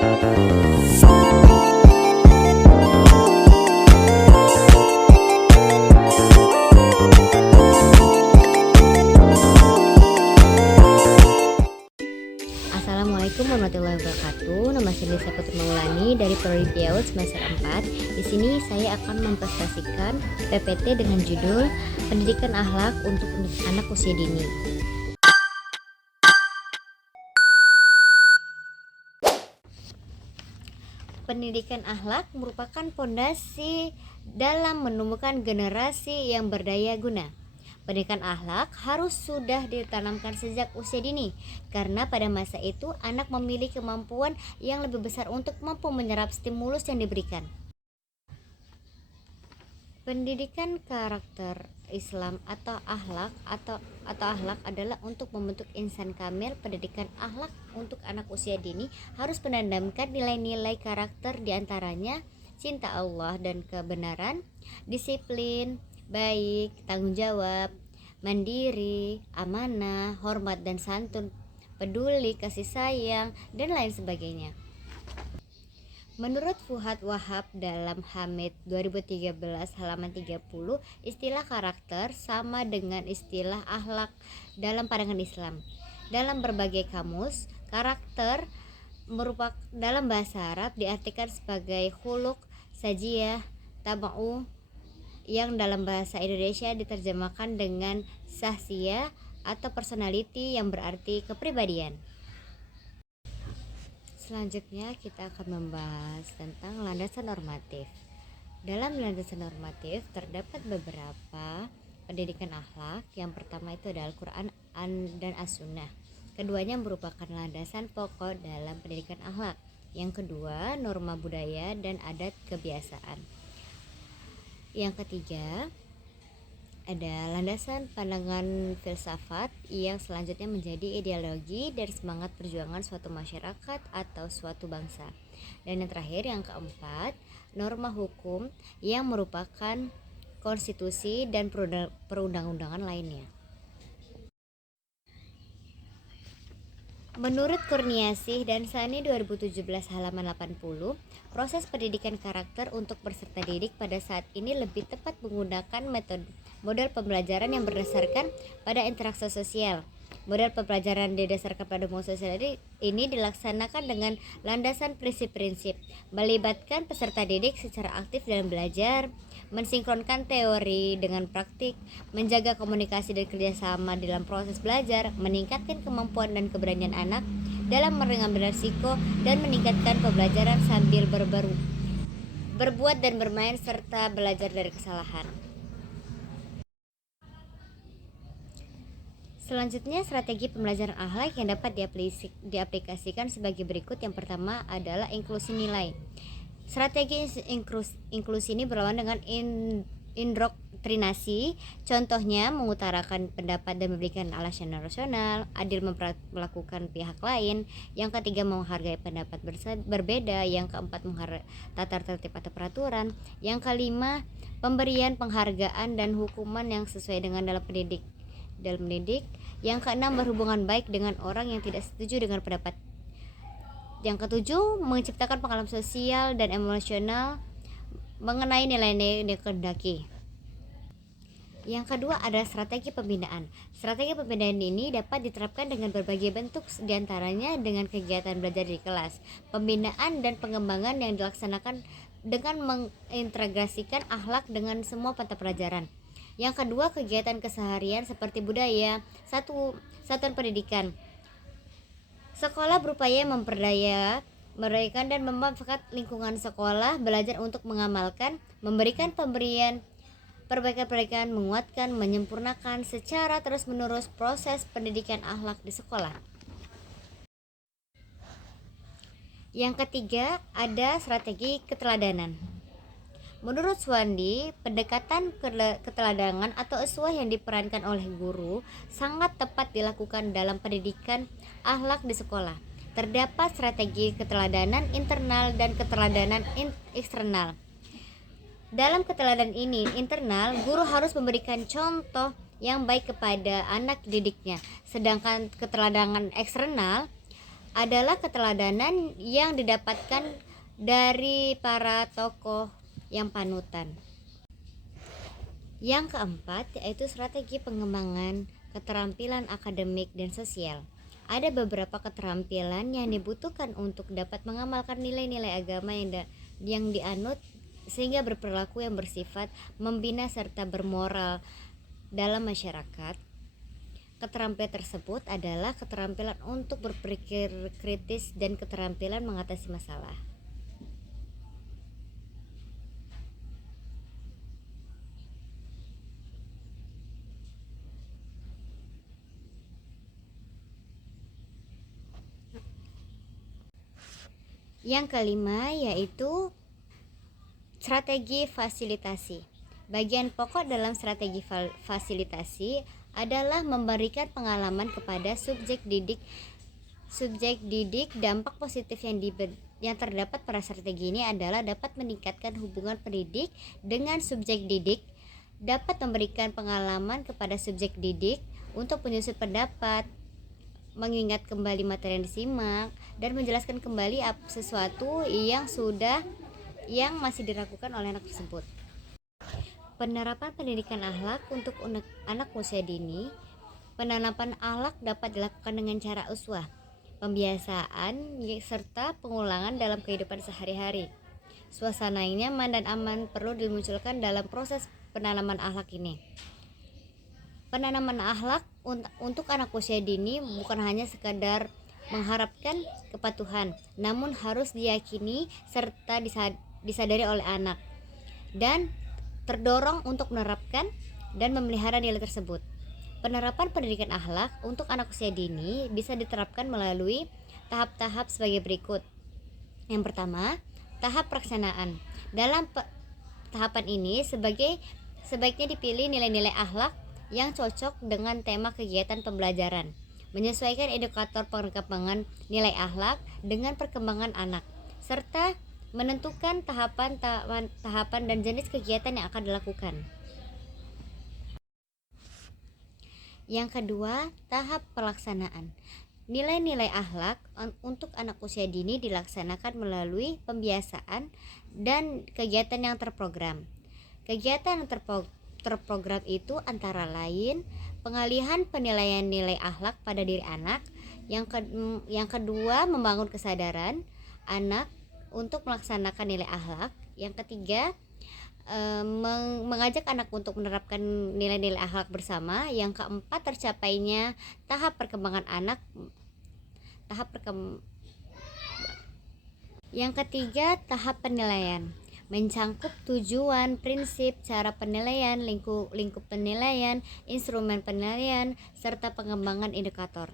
Assalamualaikum warahmatullahi wabarakatuh. Nama saya Lisa Putri Maulani dari Prodi PAUD semester 4. Di sini saya akan mempresentasikan PPT dengan judul Pendidikan Akhlak untuk Anak Usia Dini. Pendidikan akhlak merupakan fondasi dalam menumbuhkan generasi yang berdaya guna. Pendidikan akhlak harus sudah ditanamkan sejak usia dini, karena pada masa itu anak memiliki kemampuan yang lebih besar untuk mampu menyerap stimulus yang diberikan. Pendidikan karakter Islam atau akhlak adalah untuk membentuk insan kamil. Pendidikan akhlak untuk anak usia dini harus menanamkan nilai-nilai karakter, diantaranya cinta Allah dan kebenaran, disiplin, baik, tanggung jawab, mandiri, amanah, hormat dan santun, peduli, kasih sayang, dan lain sebagainya. Menurut Fuad Wahab dalam Hamid 2013 halaman 30, istilah karakter sama dengan istilah akhlak dalam pandangan Islam. Dalam berbagai kamus, karakter merupakan dalam bahasa Arab diartikan sebagai khuluq, sajiyah, taba'u, yang dalam bahasa Indonesia diterjemahkan dengan sahsiyah atau personality yang berarti kepribadian. Selanjutnya kita akan membahas tentang landasan normatif. Dalam landasan normatif terdapat beberapa pendidikan akhlak. Yang pertama itu adalah Al-Quran dan As-Sunnah. Keduanya merupakan landasan pokok dalam pendidikan akhlak. Yang kedua, norma budaya dan adat kebiasaan. Yang ketiga, ada landasan pandangan filsafat yang selanjutnya menjadi ideologi dari semangat perjuangan suatu masyarakat atau suatu bangsa. Dan yang terakhir, yang keempat, norma hukum yang merupakan konstitusi dan perundang-undangan lainnya. Menurut Kurniasih dan Sani 2017 halaman 80, proses pendidikan karakter untuk peserta didik pada saat ini lebih tepat menggunakan model pembelajaran yang berdasarkan pada interaksi sosial. Model pembelajaran didasarkan pada model sosial ini dilaksanakan dengan landasan prinsip-prinsip, melibatkan peserta didik secara aktif dalam belajar, mensinkronkan teori dengan praktik, menjaga komunikasi dan kerjasama dalam proses belajar, meningkatkan kemampuan dan keberanian anak dalam mengambil risiko, dan meningkatkan pembelajaran sambil berbuat dan bermain serta belajar dari kesalahan. Selanjutnya, strategi pembelajaran akhlak yang dapat diaplikasikan sebagai berikut. Yang pertama adalah inklusi nilai. Strategi inklusi ini berlawan dengan indoktrinasi. Contohnya, mengutarakan pendapat dan memberikan alasan rasional, adil memperlakukan pihak lain. Yang ketiga, menghargai pendapat berbeda. Yang keempat, menghargai tata tertib atau peraturan. Yang kelima, pemberian penghargaan dan hukuman yang sesuai dengan dalam mendidik. Yang keenam, berhubungan baik dengan orang yang tidak setuju dengan pendapat. Yang ketujuh, menciptakan pengalaman sosial dan emosional mengenai nilai-nilai yang dikehendaki. Yang kedua adalah strategi pembinaan. Strategi pembinaan ini dapat diterapkan dengan berbagai bentuk, diantaranya dengan kegiatan belajar di kelas, pembinaan dan pengembangan yang dilaksanakan dengan mengintegrasikan akhlak dengan semua mata pelajaran. Yang kedua, kegiatan keseharian seperti budaya, satuan pendidikan. Sekolah berupaya memberdayakan dan memanfaatkan lingkungan sekolah, belajar untuk mengamalkan, memberikan perbaikan, menguatkan, menyempurnakan secara terus-menerus proses pendidikan akhlak di sekolah. Yang ketiga, ada strategi keteladanan. Menurut Swandi, pendekatan keteladanan atau uswah yang diperankan oleh guru sangat tepat dilakukan dalam pendidikan akhlak di sekolah. Terdapat strategi keteladanan internal dan keteladanan eksternal. Dalam keteladanan ini internal, guru harus memberikan contoh yang baik kepada anak didiknya. Sedangkan keteladanan eksternal, adalah keteladanan yang didapatkan dari para tokoh yang panutan. Yang keempat yaitu strategi pengembangan keterampilan akademik dan sosial. Ada beberapa keterampilan yang dibutuhkan untuk dapat mengamalkan nilai-nilai agama yang dianut sehingga berperilaku yang bersifat membina serta bermoral dalam masyarakat. Keterampilan tersebut adalah keterampilan untuk berpikir kritis dan keterampilan mengatasi masalah. Yang kelima yaitu strategi fasilitasi. Bagian pokok dalam strategi fasilitasi adalah memberikan pengalaman kepada subjek didik. Dampak positif yang terdapat pada strategi ini adalah dapat meningkatkan hubungan pendidik dengan subjek didik, dapat memberikan pengalaman kepada subjek didik untuk menyusun pendapat, mengingat kembali materi yang disimak, dan menjelaskan kembali sesuatu yang masih diragukan oleh anak tersebut. Penerapan pendidikan akhlak untuk anak usia dini. Penanaman akhlak dapat dilakukan dengan cara uswah, pembiasaan, serta pengulangan dalam kehidupan sehari-hari. Suasana yang nyaman dan aman perlu dimunculkan dalam proses penanaman akhlak ini. Penanaman akhlak untuk anak usia dini bukan hanya sekadar mengharapkan kepatuhan, namun harus diyakini serta disadari oleh anak dan terdorong untuk menerapkan dan memelihara nilai tersebut. Penerapan pendidikan akhlak untuk anak usia dini bisa diterapkan melalui tahap-tahap sebagai berikut. Yang pertama, tahap pelaksanaan. Dalam tahapan ini sebaiknya dipilih nilai-nilai akhlak yang cocok dengan tema kegiatan pembelajaran, menyesuaikan indikator perkembangan nilai akhlak dengan perkembangan anak, serta menentukan tahapan dan jenis kegiatan yang akan dilakukan. Yang kedua, tahap pelaksanaan. Nilai-nilai akhlak untuk anak usia dini dilaksanakan melalui pembiasaan dan kegiatan yang terprogram. Kegiatan yang terprogram itu antara lain pengalihan penilaian nilai akhlak pada diri anak. Yang kedua, membangun kesadaran anak untuk melaksanakan nilai akhlak. Yang ketiga, mengajak anak untuk menerapkan nilai-nilai akhlak bersama. Yang keempat, tercapainya tahap perkembangan anak. Yang ketiga, tahap penilaian, mencangkup tujuan, prinsip, cara penilaian, lingkup penilaian, instrumen penilaian, serta pengembangan indikator.